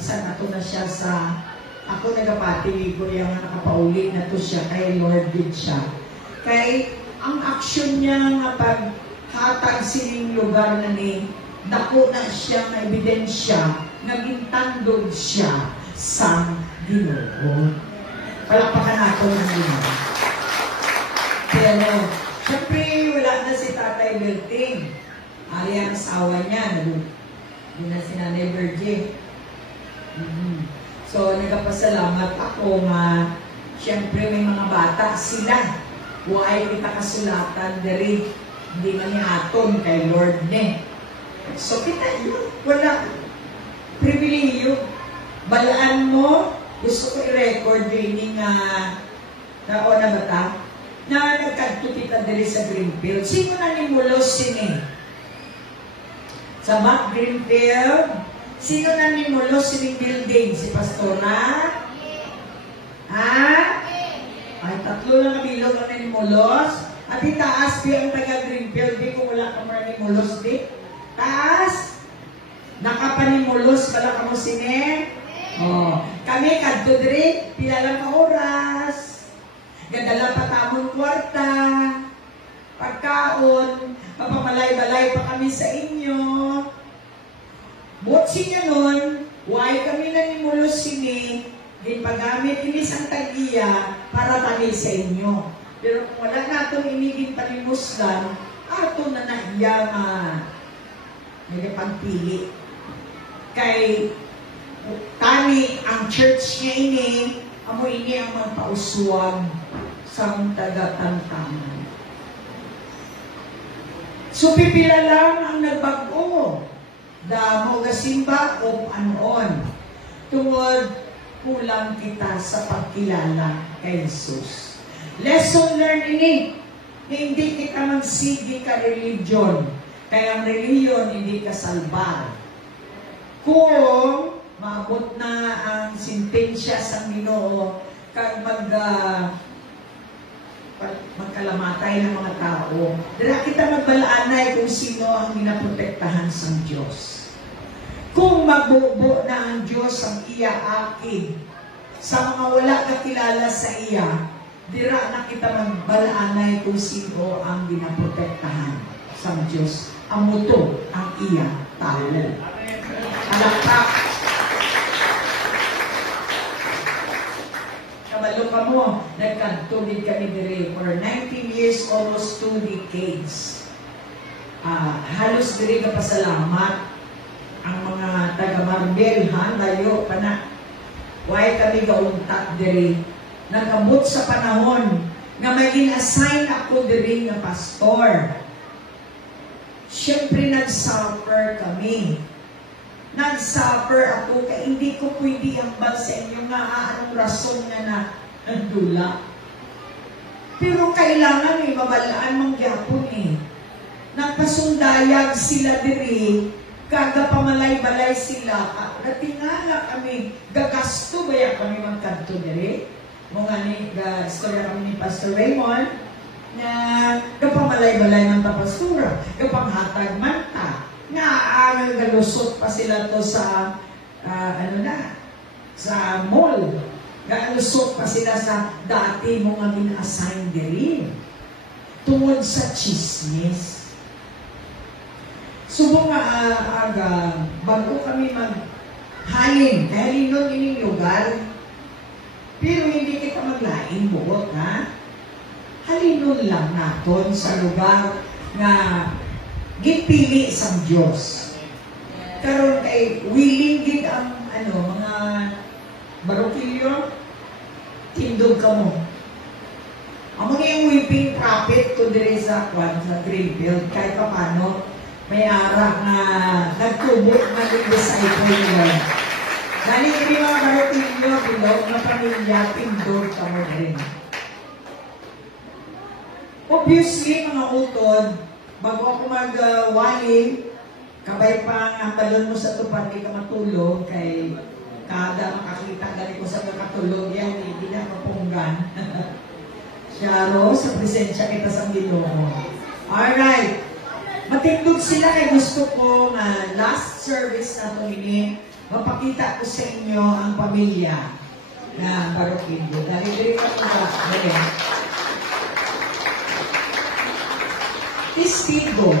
bisan ato na siya sa ako nagapati ko yung nakapauli na to siya kay Lord din siya. Kay ang aksyon niya nga paghatag sining lugar na ni dako na siya na ebidensya naging tandog siya sa Ginoo. Palakpakan nato ng Ginoo. Pero syempre wala na si Tatay Berting. Ari ang asawa niya, hindi na si Nanay Virgin. So, nagpasalamat ako nga, siyempre may mga bata sila. Huwag kita kasulatan dari, hindi man aton kay Lord ne. So, kita yun, wala. Pribileyo. Balaan mo, gusto ko i-record yun nga, kao na bata, na nagkadto kita dari sa Greenfield. Sino na ni Mulos sini? Sa Mac Greenfield, sino na ni Mulos sining building? Si Pastora? Ha? Ay, tatlo lang ang bilog ang ni Mulos. At itaas di ang taga Greenfield, di kung wala ka mara ni Mulos, di? Taas? Nakapanimulos pala ka mo sini? Oh. Kami, kadto diri, pila lang ka oras. Gadala pa tamong kwarta. Pagkaon, papamalay-balay pa kami sa inyo. Butsi nga nun, why kami nanimulos sini, din pagamit ini sang tag-iya para tani sa inyo. Pero kung wala natin iniging panimuslan, ato na naiya nga may pagpili. Kay tani ang church niya ini, amo ini ang magpauswag sa taga-tantaman. So, pipila lang ang nagbago. Damo gasimba o anon. Tungod kulang kita sa pagkilala kay Jesus. Lesson learned ini. Hindi kita magsigi ka religion. Kaya ang religion hindi ka salbar. Kung maabot na ang sintensya sa Ginoo kag magkalamatay ng mga tao, dira kita magbalaanay kung sino ang ginaprotektahan sa Diyos. Kung magbubo na ang Diyos ang iya akin sa mga wala kakilala sa iya, dira na kita magbalaanay kung sino ang ginaprotektahan sa Diyos. Amuto ang iya tao. Alakpak. Kabalo ka mo, nagkantugid kami dire for 19 years, almost 2 decades. Halos dire ka pasalamat ang mga taga-Marbel, layo pa na. Why kami gauntak dire? Nagabot sa panahon na may in-assign ako dire nga pastor. Siyempre nag-suffer kami. Nag-suffer ako kaya hindi ko pwede ambal sa inyo nga anong rason nga na andula. Pero kailangan mabalaan mong gyapon Nagpasundayag sila diri, kaga pamalay-balay sila. Natingala kami, gagasto ba kami magkanto diri? Mga ni, istorya kami ni Pastor Raymond, na kapamalay-balay ng tapastura, kapanghatag manta, nga galusot pa sila to sa sa mall. Galusot pa sila sa dati mo nga gina-assign diri. Tungod sa chismis. Subong nga bago kami maghalin, dahil nun ining lugar, pero hindi kita maglaing buot, ha? Halinon lang naton sa lugar na gipili sa Diyos. Karon kay willing gid ang mga barokilyo, tindog ka mo. Ang mga yung whipping profit ko dire sa Greenfield, kahit pa paano, may ara na nagtubok na yung disciple nila. Dahil hindi mga barokilyo, bilog na pamilya, tindog ka mo rin. Obviously, mga utod, bago ako mag-wali, kabay pa ang balon mo sa tupad, di ka matulog, kay kada makakita gali ko sa kakatulog yan, hindi na mapunggan. Syaro, sa presensya kita sa Ginoo. Alright. Matindog sila kay gusto ko na last service na ito ipakita ko sa inyo ang pamilya na Baroquillo. Dahil diri ka ba? Testigo.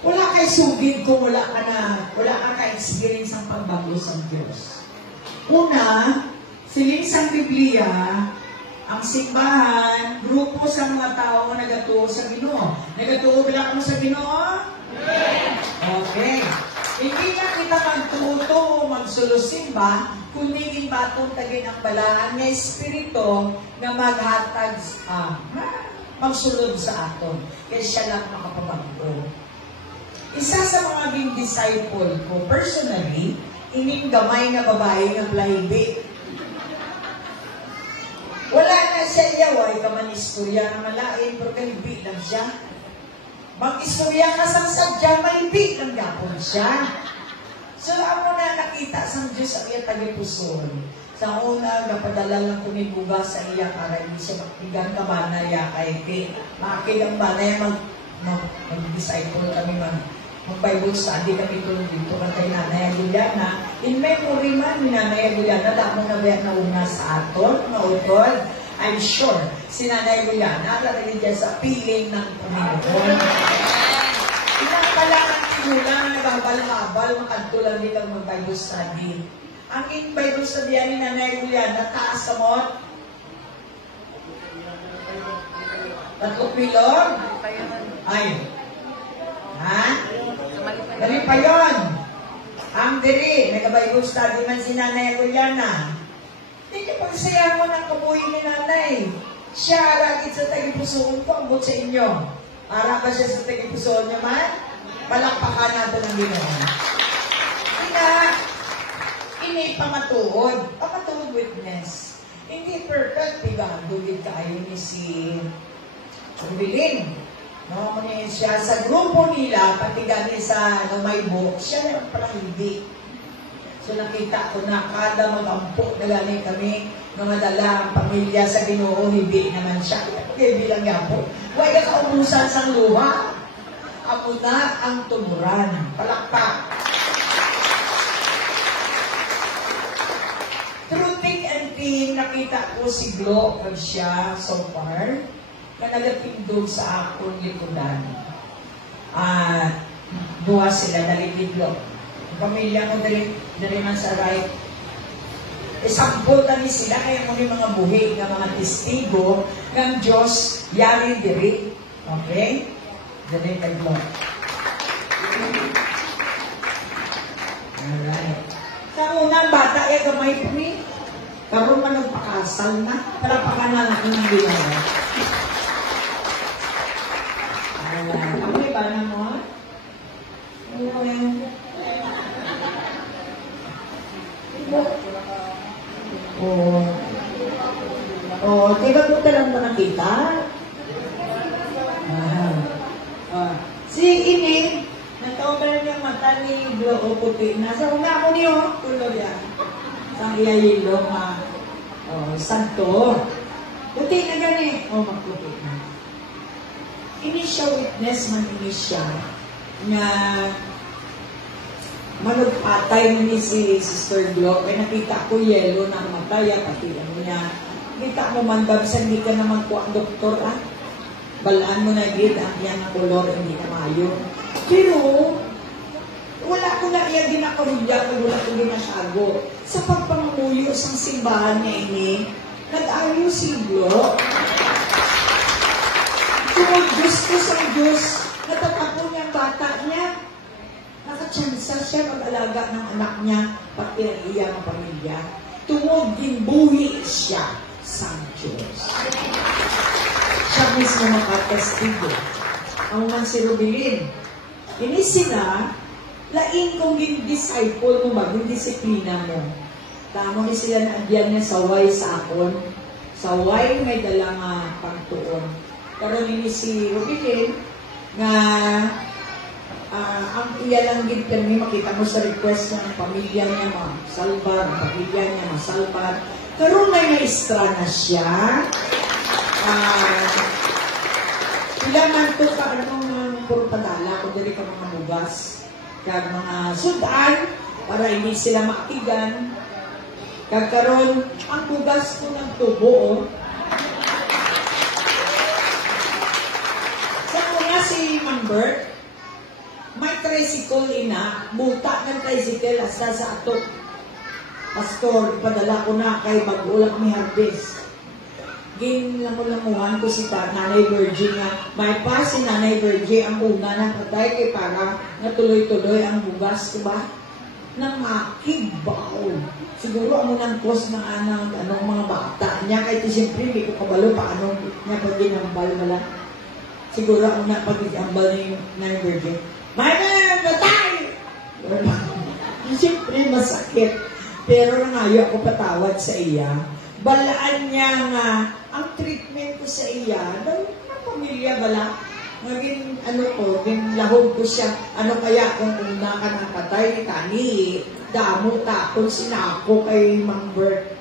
Wala kay sugid kung wala ka ka-experience ng pagbago sa Diyos. Una, siling sa Biblia, ang simbahan, grupo sa mga tao na nagatuo sa Ginoo. Nagatuo bila mo sa Ginoo? Okay. Hindi nga kita magtuto o magsulosimba, kundi batong tagin ang balaan ng Espiritu na maghatag, magsulod sa aton. Kaya siya lang makapabago. Isa sa mga naging disciple ko, personally, ining gamay na babae ng plahibi. Wala na siya yaway ka man istorya na malain, pero kahibi lang siya. Mag-istorya ka sa sadya, mahibi lang gapon siya. So, ako na nakita sa Diyos ang iya tagipuson. Sa una, napadala lang kumibuga sa iya para hindi siya makigang ka ba na iya kay makigang ba na mag-disciple kami mag-Bible study kami dito kay Nanay Juliana. In memory man ni Nanay Juliana, damo na ba na una sa aton, mautod. I'm sure, si Nanay Juliana, lalagay dyan sa piling ng Panginoon. Ilang pala ang tinulang na nagabal-habal, makadtulan din ang mag-Bible study. Ang in-Bible study ni Nanay Juliana, taas ka mo? 3 milyon? Ay. Ha? Dali pa yun. Ang diri, nag-Bible study man si Nanay Juliana. Hindi ka pagsayang mo ng kabuhi ni Nanay. Siya, rakit sa tagipusoon ko, ambot sa inyo. Para ba siya sa tagipusoon niya man? Palakpakan natin ang Ginoo. Ini pamatuod. Pamatuod witness. Hindi perfect, bigando din kayo ni si Rubilin. No, siya sa grupo nila, pati gani sa may book, siya na pala hindi. So nakita ko na kada mag-ampo na gani kami na madala ang pamilya sa Ginoo, hindi naman siya. Kaya bilang yapo, huwag ka kaubusan sa luha. Ako na ang tumuran. Palakpak. Through thick and thin, nakita ko si Glo pag siya so far na nagapindog sa akong likodan. Duha sila, naligidlo. Pamilya ko dali man sa right. Isampol kami sila, kaya mo yung mga buhi ng mga testigo ng Diyos, yari diri. Okay? Dali kaglo. Alright. Sa unang bata, gamay po ni. Karoon man nagpakasal na. Palapakan na natin ang ginawa. Alright. Ako iba na mo? Diba po talang ba nakita? Si Ining, nagkawalan niyang mata ni Glo o puti. Nasa una ako niyo, tuloy yan. Sa iyayilo, santo. Puti na gani. Magputi na. Ini siya witness man ini siya na manugpatay ni si Sister Glo. Kaya nakita ko yelo na matay, pati ano niya. Kita mo man ba, hindi ka naman po ang doktor, balaan mo na gid ang yan na kolor, hindi na mayo. Pero, wala ko na iya ginakarulya, wala ko ginasago. Sa pagpanguyo sa simbahan niya ini, nag-ayo si Glo. Kung gusto sa Diyos, natatapon niya ang bata niya, nakachansa siya mag-alaga ng anak niya, pati ang iyang pamilya. Tungod din buhi siya sa Diyos. Siya mismo makatestigo. Ang man si Rubilin. Ini sila, lain kong disciple mo ba, yung disiplina mo. Tama ni sila na agyan niya saway sa akon. Saway may dalang pagtuon. Pero ini si Rubilin, nga ang iya lang din kami, makita mo sa request ng pamilya niya, masalbar, ang pamilya niya, masalbar. Pero may maestra na siya. Sila man ito ka, anong puro padala, kung dali ka mga mugas, kag mga sudan, para hindi sila makigan. Kagkaroon, ang bugas ko ng tubo, oh. Sa mga si Member, may tricycle ina, buta ng tricycle asa sa ato. Pastor, ipadala ko na kay mag-ulak ni harvest. Ginlamuhan ko si Nanay Virgie nga, may pa si Nanay Virgie ang una na patay kay para natuloy-tuloy ang bugas, diba? Nang makibaw. Siguro ang unang cause ng anong mga bata niya, kahit siyempre hindi ko kabalo pa anong niya pag ginambal mala. Siguro ang una pag ginambal ni Nanay Virgie. May na, patay! Siyempre masakit. Pero nangayo ako patawad sa iya. Balaan niya nga, ang treatment ko sa iya, ng pamilya bala, maging ginlahog ko siya, ano kaya kung una ka ng patay, tani, damo, takon, sinako kay Member.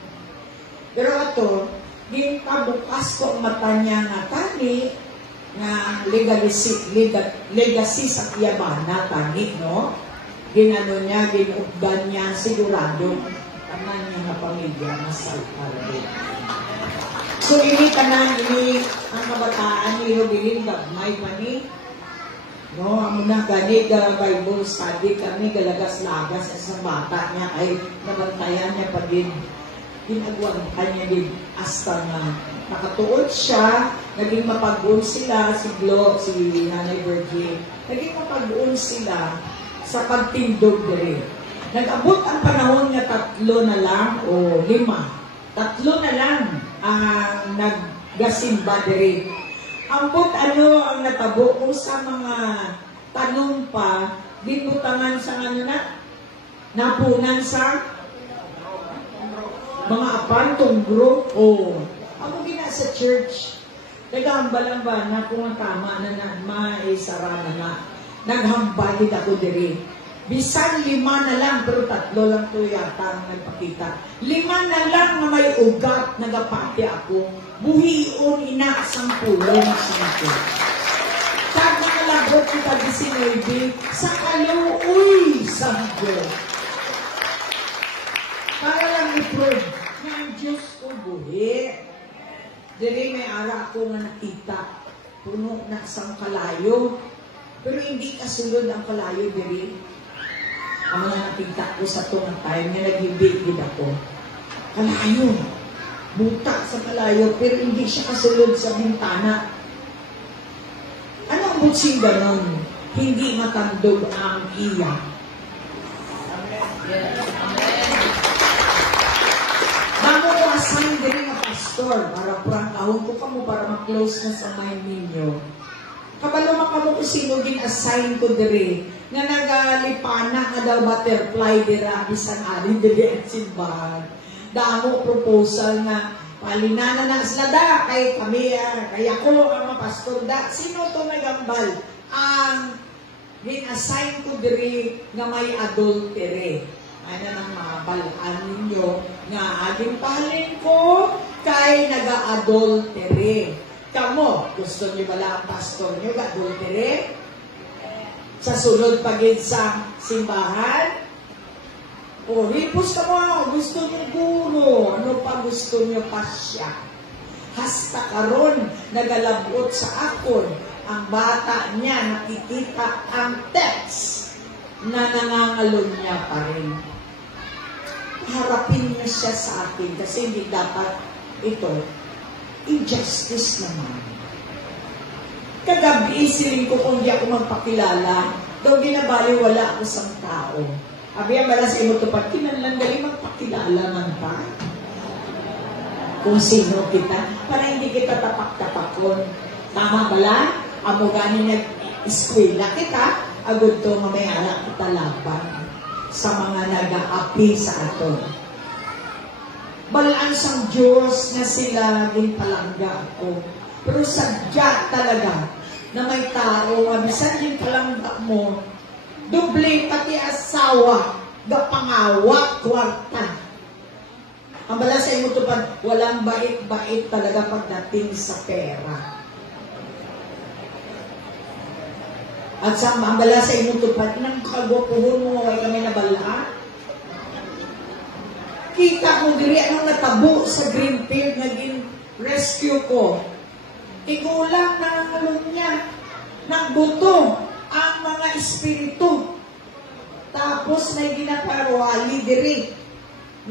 Pero ito, gintabukas ko ang mata niya nga tani, nga legacy sa Kiyabana, tani, no? Ginano niya, ginugdan niya, sigurado, tanan niya nga pamilya, masalpado. So, ini tanan, ini ang kabataan ni Robilin, gagmay pa ni, no, amo na gani, Bible study kami, galagas-lagas sa bata niya, ay nabantayan niya pa din, ginagawa kanya din, hasta na nakatuon siya, naging mapag-uon sila, si Glo, si Nanay Virgie, naging mapag-uon sila sa pagtindog din. Nag-abot ang panahon nga 3 na lang o 5. 3 na lang ang naggasimba din. Ambot ang natabo kung sa mga tanong pa, dinutangan sa napunan sa mga apantong group o ako gina sa church. Naghambalan ba na kung tama na maisara na na. Naghambal din ako diri. Bisan 5 na lang, pero 3 lang to yata ang nagpakita. 5 na lang na may ugat, nagapati ako. Buhion ina sang pulong sa ako. Kag nakalabot kita di sinuibi, sa kaluoy sa Diyos. Para lang i-prove na ang Diyos ko buhi. Diri may ara ako nga nakita. Puno na sang kalayo. Pero hindi kasunod ang kalayo diri. Ang mga nakita ko sa itong time na nagbibigid ako. Kalayo. Buta sa kalayo, pero hindi siya kasunod sa bintana. Ano ang butsing ganon? Hindi matandog ang iya. Bago ko assign din ng pastor, para prangkahon ko kamo para ma-close na sa mind ninyo. Kabalo makamo ko sino gin-assign ko diri nga nagalipana nga daw butterfly dira bisan ari diri at simbahan. Damo proposal nga palinana na sila da kay kami kay ako ang mga pastor da. Sino to nagambal? Ang gin-assign ko diri nga may adultery. Ano nang mabalaan ninyo nga aging palin ko kay naga-adultery. Kamo, gusto niyo bala ang pastor niyo ga-adultery? Sa sunod pagid sa simbahan? O, ripos ka mo, gusto niyo guro, ano pa gusto niyo pa siya? Hasta karon nagalabot sa akon, ang bata niya nakikita ang text na nangangalon niya pa rin. Harapin niya siya sa akin kasi hindi dapat ito injustice naman. Kagabi, isiling ko kung di ako magpakilala, daw ginabali wala ako sa tao. Abi ang bala sa imo to pag kinanlang gali magpakilala man pa. Kung sino kita, para hindi kita tapak-tapakon. Tama bala? Amo gani nag-eskwela kita, agad to mamayala kita laban sa mga nag-aapi sa ato. Balaan sang Diyos na sila din palangga ako. Pero sadya talaga na may tao, mabisan yung palangga mo, doble pati asawa, gapangawat, kwarta. Ang bala sa imo tupad, walang bait-bait talaga pagdating sa pera. At sa ang bala sa imo tupad, nang kagwapuhon mo, ay kami nabalaan. kita ko diri anong natabo sa Greenfield, naging rescue ko. Tigulang na niya, nagbuto ang mga espiritu. Tapos may ginaparwali diri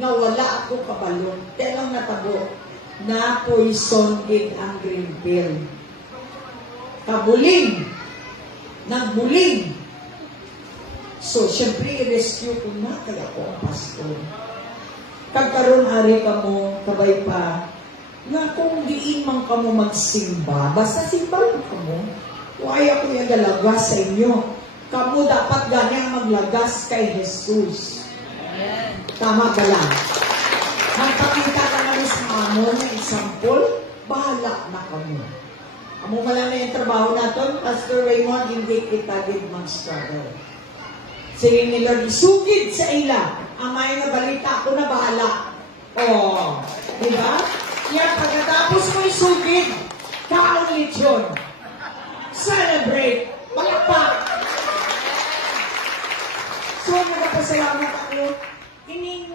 nga wala ako kabalon. Telang natabo na poison din ang Greenfield. Kabuling, nagbuling. So, syempre, i-rescue ko na, kaya ako ang pastor. Kagkaroon ari ka mo, kabay pa, nga kung diin man ka mo magsimba, basta simba lang ka mo, why ako yung dalagas sa inyo. Kamu dapat ganyan maglagas kay Jesus. Tama ba lang? Magpakita ka na sa amon na example, bahala na kamo. Amo ba lang na yung trabaho natin, Pastor Raymond, hindi kita din mag-struggle. Sige ni Lord, isugid sa ila. Ang may nga balita ko na bahala. Oh, di ba? Yan, pagkatapos mo isugid, kaulit yun. Celebrate. Palakpak. So, nagpasalamat ako. Ining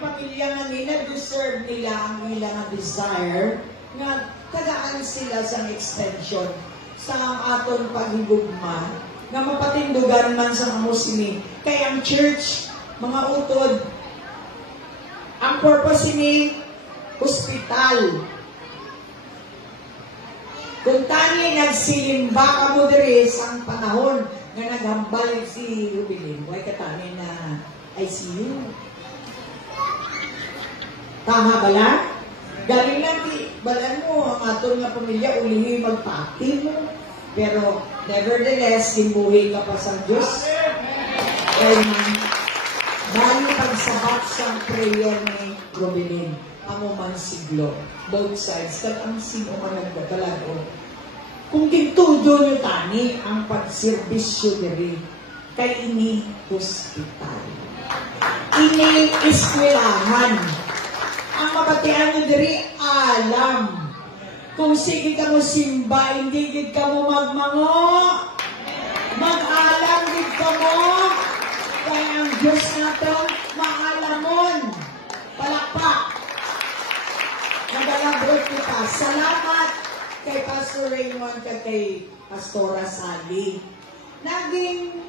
pamilya nga nila, deserve nila ang ilang desire nga tagaan sila sa extension sa aton paghigugma nga mapatindugan man sa mga Muslim. Kaya ang church, mga utod, ang purpose ni hospital. Kung tani nagsilimba ka mo diri sa panahon nga naghambal si Rubilin, huwag ka tani na ICU. Tama ba lang? Galing lang, balan mo, ang aton nga pamilya, ulihin magpati mo. Pero, nevertheless, dimbuhin ka pa sa Diyos. Kaya bali pagsabat sa prayer ni Rubilin, amo man siglo, both sides, kat ang sino man nagdagalago. Kung gintudo nyo tani, ang pagserbisyo diri, kay ini hospital. Ini eskwelahan. Ang mabatian nyo diri, alam. Kung sige ka mo simba, hindi gid ka mo magmango. Mag-alam gid ka mo. Kaya ang Diyos nato, maalamon. Palakpak. Nagalabot kita. Salamat kay Pastor Raymond at kay Pastora Sally. Naging,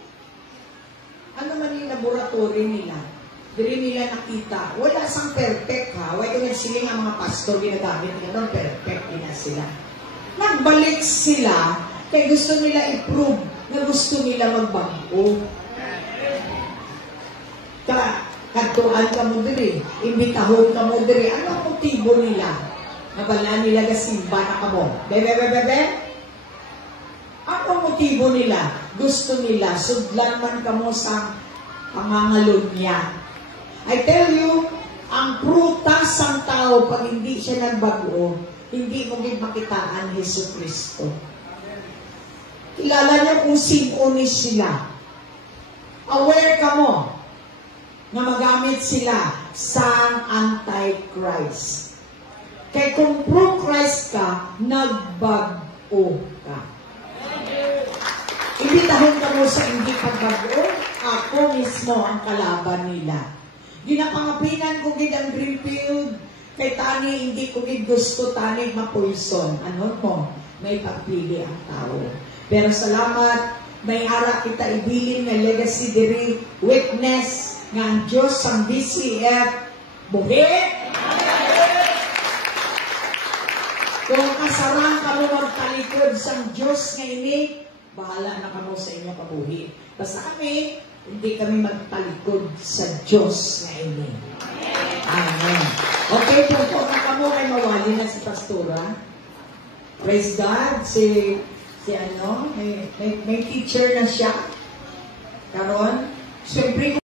ano man yung laboratory nila. Diri nila nakita. Wala sang perfect ha. Wala ko nagsiling ang mga pastor ginagamit nila. Perfect na sila. Nagbalik sila kaya gusto nila i-prove na gusto nila magbago. Katuan ka mo diri. Imbitahon ka mo diri. Ano ang motibo nila? Nabala nila gasimba na ka mo. Bebe? Ano ang motibo nila? Gusto nila. Sudlan man ka mo sa pangangalon niya. I tell you, ang prutas ng tao, pag hindi siya nagbago, hindi mo din makitaan Hesus Kristo. Kilala niyo kung sino ni sila. Aware ka mo na magamit sila sa Antichrist. Kaya kung pro-Christ ka, nagbago ka. Imbitahon ka mo sa hindi pagbago, ako mismo ang kalaban nila. Ginapangapinan ko gid ang Greenfield, kay tani hindi ko gid gusto tani ma-poison. Ano mo? May pagpili ang tao. Pero salamat, may ara kita ibilin na legacy diri, witness nga ang Diyos ang BCF buhi. Kung kasarang ka mo magtalikod sa Diyos nga ini, bahala na kamo sa inyo kabuhi. Basta kami, hindi kami magtalikod sa Diyos na ini. Amen. Okay, po na kamo ay mawali na si Pastora. Praise God. Si ano, may teacher na siya. Karon,